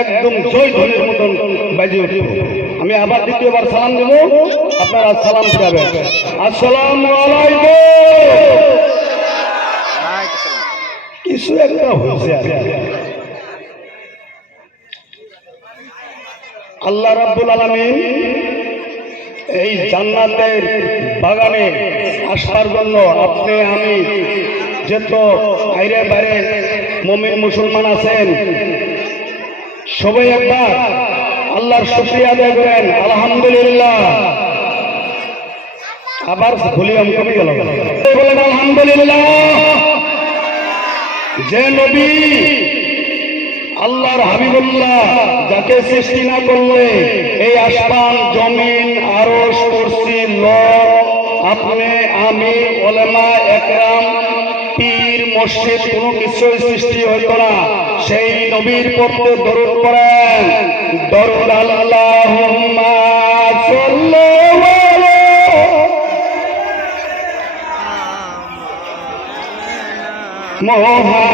একদম জয় ধ্বনির মতন বাজে উঠবে। আমি আবার দ্বিতীয়বার সালাম দেব। আপনারা সালাম ফিরাবেন। আসসালামু কিছু একটা হয়েছে আল্লাহ রাব্বুল আলামিন এই জান্নাতের বাগানে আসার জন্য আপনি, আমি যত আইরে বাইরে মমিন মুসলমান আছেন সবাই একবার আল্লাহর শুক্রিয়া করেন। আলহামদুলিল্লাহ। আবার ভলিউম কমে গেল। আলহামদুলিল্লাহ। যে নবী আল্লাহর হাবিবুল্লাহ যাকে সৃষ্টি না করলে এই আসমান, জমিন আরও কুরসি ল আপনি, আমি, ওলেমা, একরাম মসজিদ কোনো কিছু সৃষ্টি হইত না। সেই নবীর পথে দরুদ করেন দরুদ আল্লাহুম্মা মোহাম্মদ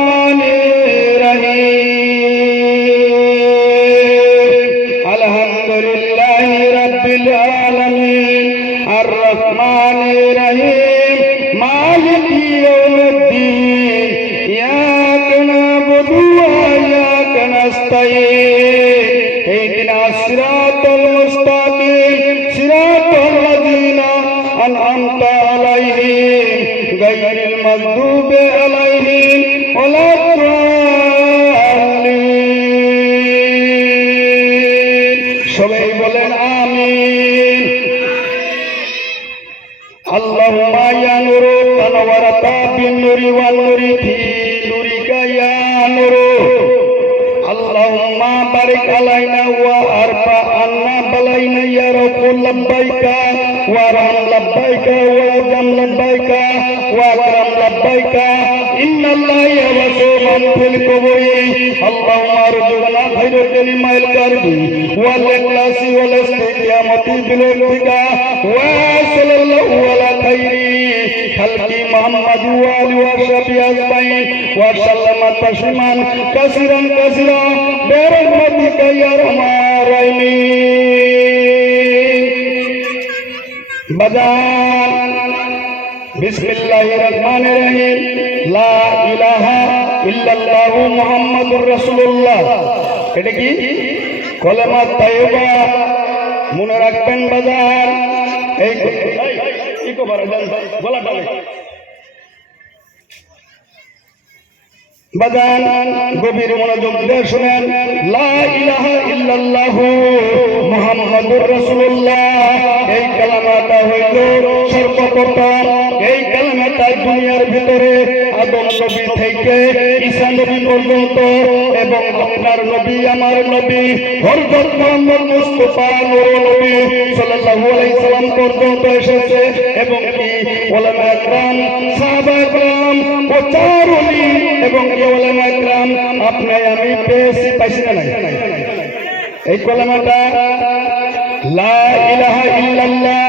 اللهم يا نور انورت بالنور والنور في نورك يا نور اللهم بارك علينا وارفع عنا بلينا يا رب لبيك ورحم لبيك وجم لبيك واكرم لبيك ان الله يوسف في القبور اللهم ارزقنا خير الكلمة الكرب والاخلاص والاستقامة بلطفك محمد وآله وصحبه أجمعين وسلم تسليما كثيرا كثيرا برحمتك يا أرحم الراحمين বাজান বিসমিল্লাহির রহমানির রহিম লা ইলাহা ইল্লাল্লাহু মুহাম্মাদুর রাসূলুল্লাহ এটা কি কলেমা তাইয়্যিবা মনে রাখবেন বাজান এই কি কো বারে দেন গলা বাজান, গভীর মনোযোগ দিয়ে শুনেন, লা ইলাহা ইল্লাল্লাহু মুহাম্মাদুর রাসূলুল্লাহ। এই কালামাটা হইল সর্বপ্রথম, এই কালামাটা দুনিয়ার ভিতরে আদম নবী থেকে ঈসা নবী পর্যন্ত এবং আপনার নবী, আমার নবী হযরত মুহাম্মদ মুস্তাফা নূর নবী সাল্লাল্লাহু আলাইহি সাল্লাম পর্যন্ত এসেছে। এবং কি ওলামা একরাম সাহাবা একরাম ও চার ওলি এবং কি ওলামা একরাম, আপনি আমি পেয়েছি পাইছি না এই কলমাটা লা ইলাহা ইল্লাল্লাহ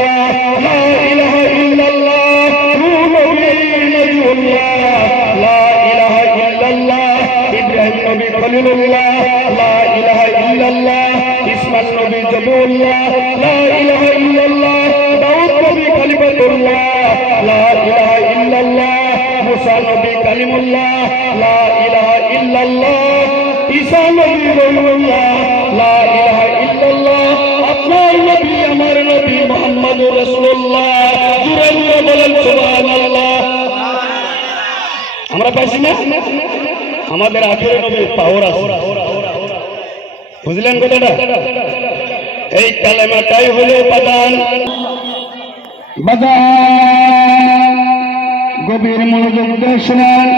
লা ইলাহা কালিমুল্লাহ লা ইলাহা আমাদের আখেরে নবী পাওয়ার আছে। বুঝলেন কথাটা? এই কালেমাটাই হলো বাদান বাদান গভীর মনোযোগ দিয়ে শুনেন।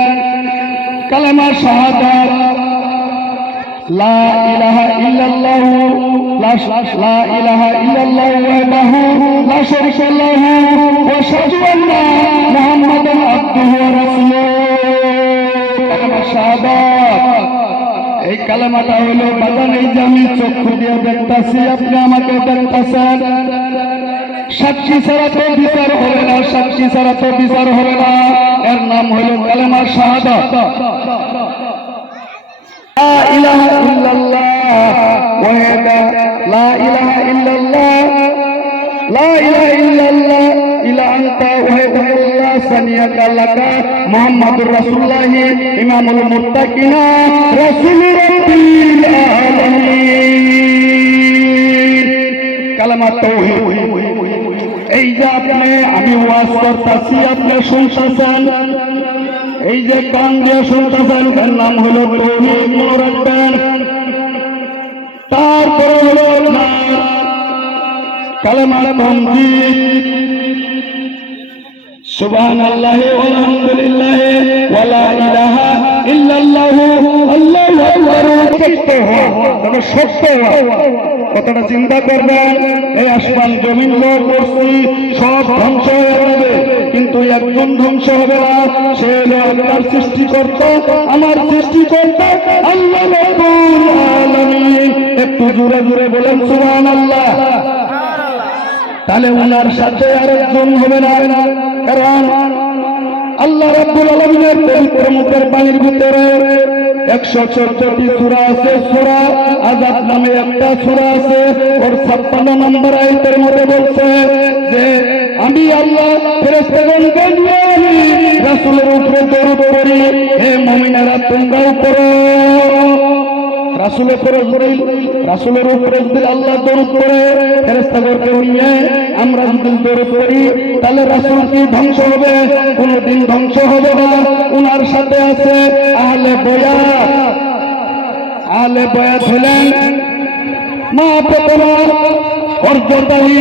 কালেমা শাহাদাত লা ইলাহা ইল্লাল্লাহ, লা ইলাহা ইল্লাল্লাহ ওয়াহদাহু, লা শারীকা লাহু, ওয়া আশহাদু আন্না মুহাম্মাদান আবদুহু ওয়া রাসূলুহু। এই কালেমাটা হলো বাজান এই যে আমি চক্ষু দিয়ে দেখতাছি, আপনি আমাকে দেখতাছেন। সাক্ষী ছাড়া তো বিচার হবে না, সাক্ষী ছাড়া তো বিচার হবে না। এর নাম হলো কালেমার শাহাদা। লা ইলাহা ইমামুল মুত্তাকিনা রাসূলুর রাব্বিল আলামিন। কালামা তাওহীদ এই যে আপনি, আমি ওয়াজ করতেছি, আপনি শুনতেছেন। এই যে কান দিয়ে শুনতেছেন তার নাম হলো তৌহিদ মনে রাখবেন তারপরে হলো আপনার কালেমার তমজিদ সুবহান আল্লাহ আলহামদুলিল্লাহ ওয়ালা ইলাহা ইল্লাল্লাহ। আল্লাহু আকবার। সত্য হওয়া তবে সত্য হওয়া। কতটা চিন্তা করবেন, এই আসমান জমিন সব ধ্বংস হয়ে যাবে। কিন্তু একজন ধ্বংস হবে না, সে হলো আল্লাহর সৃষ্টিকর্তা, আমার রব্বুল আলামিন। একটু জোরে জোরে বলেন সুমান আল্লাহ তাহলে উনার সাথে আরেকজন হবে না, কারণ আল্লাহ রাব্বুল আলামিনের পবিত্র মুখের বাণীর ভিতরে একশো চোদ্দটি সুরা আছে, সুরা আজাদ নামে একটা সুরা আছে। ওর ছাপ্পান্ন নম্বর আয়তের মধ্যে বলছে যে, আমি আল্লাহ আমি রাসূলের উপরে করি হে মমিনারা তোমরাও করো রাসুলের উপরে যদি রাসুলের উপরে যদি আল্লাহ দরুদ করে ফেরেস্তাগরকে নিয়ে আমরা যদি দরুদ করি তাহলে রাসুল কি ধ্বংস হবে? কোনদিন ধ্বংস হবে না। উনার সাথে আছে আহলে বয়া আহলে বয়াত হলেন মা পেতনা অর্জতালি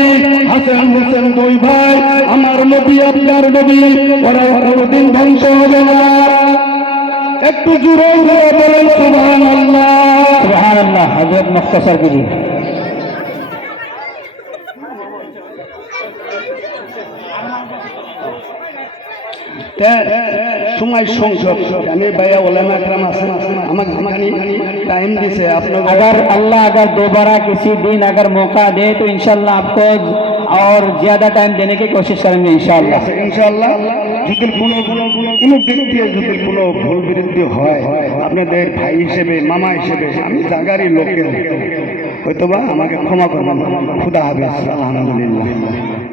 হাসান হোসেন দুই ভাই, আমার নবী, আপনার নবী, ওরা কোনদিন ধ্বংস হবে না। একটু জুড়ে জুড়ে বলেন সুবহান আল্লাহ সুবহান আল্লাহ হজরত মুখতাসার গিরি সময় সংসদ আমি ভাইয়া ওলামা একরাম আছে আমাকে আমাকে টাইম দিছে আপনার अगर अल्लाह अगर दोबारा किसी दिन अगर मौका दे तो इंशाल्लाह आपको और ज्यादा टाइम देने की कोशिश करेंगे इंशाल्लाह আছে ইনশাআল্লাহ যদি কোনো কোনো দিক দিয়ে যদি কোনো ভুল বিরুদ্ধে হয় আপনাদের ভাই হিসেবে মামা হিসেবে আমি জাগারই লোকের হয়তোবা আমাকে ক্ষমা করবেন খুদা হাফেজ আলহামদুলিল্লাহ